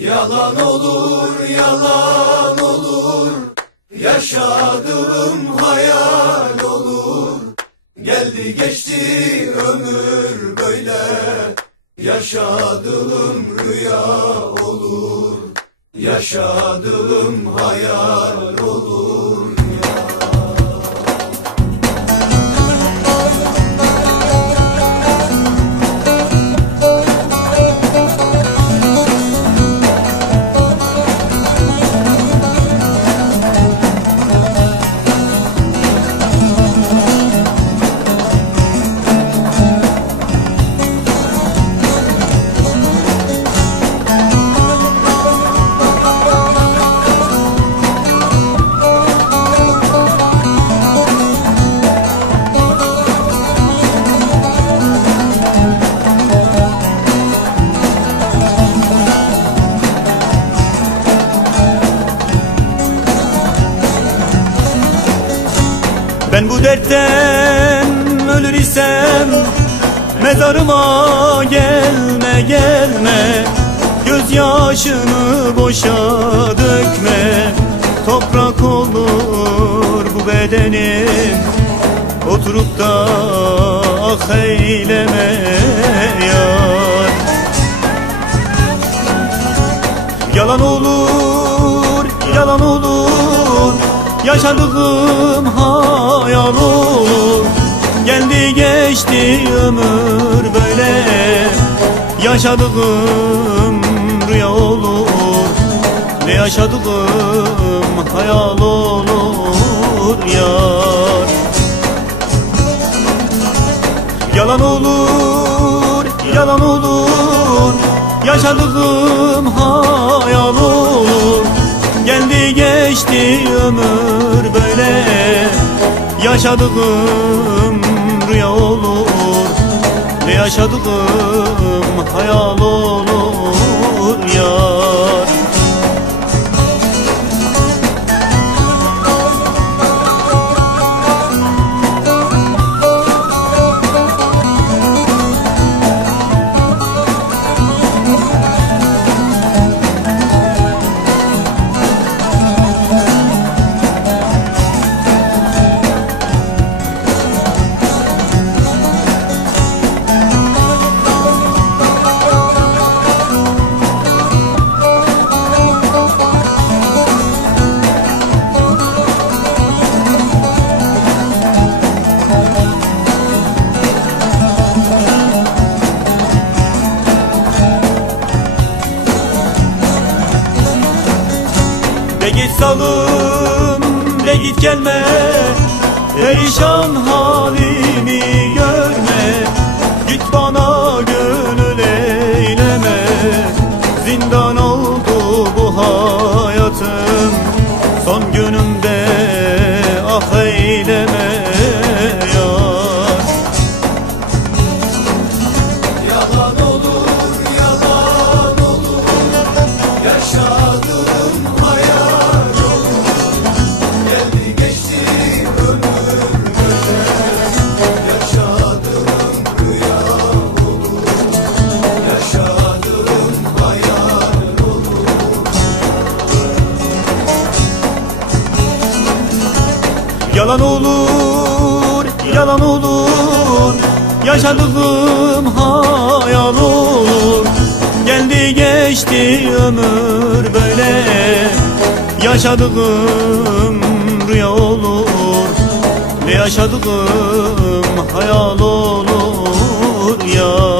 Yalan olur, yalan olur, yaşadığım hayal olur. Geldi geçti ömür böyle, yaşadığım rüya olur. Yaşadığım hayal olur. Ben bu dertten ölür isem mezarıma gelme gelme, gözyaşını boşa dökme. Toprak olur bu bedenim, oturup da ah eyleme yar. Yalan olur, yalan olur, yaşadığım hayal olur. Geldi geçti ömür böyle, yaşadığım rüya olur. Ne yaşadığım hayal olur yar. Yalan olur, yalan olur, yaşadığım hayal olur. Geldi geçti ömür böyle, yaşadığım rüya olur. Ne yaşadığım hayal olur yar. De git salım, de git gelme, perişan halimi görme. Git bana gönül eyleme, zindan oldu bu hayatım. Son günümde ah eyleme yar. Yalan olur, yalan olur, yaşadığım hayal olur. Geldi geçti ömür böyle, yaşadığım rüya olur. Yaşadığım hayal olur. Yalan olur, yalan olur, yaşadığım hayal olur. Geldi geçti ömür böyle, yaşadığım rüya olur. Ne yaşadığım hayal olur ya.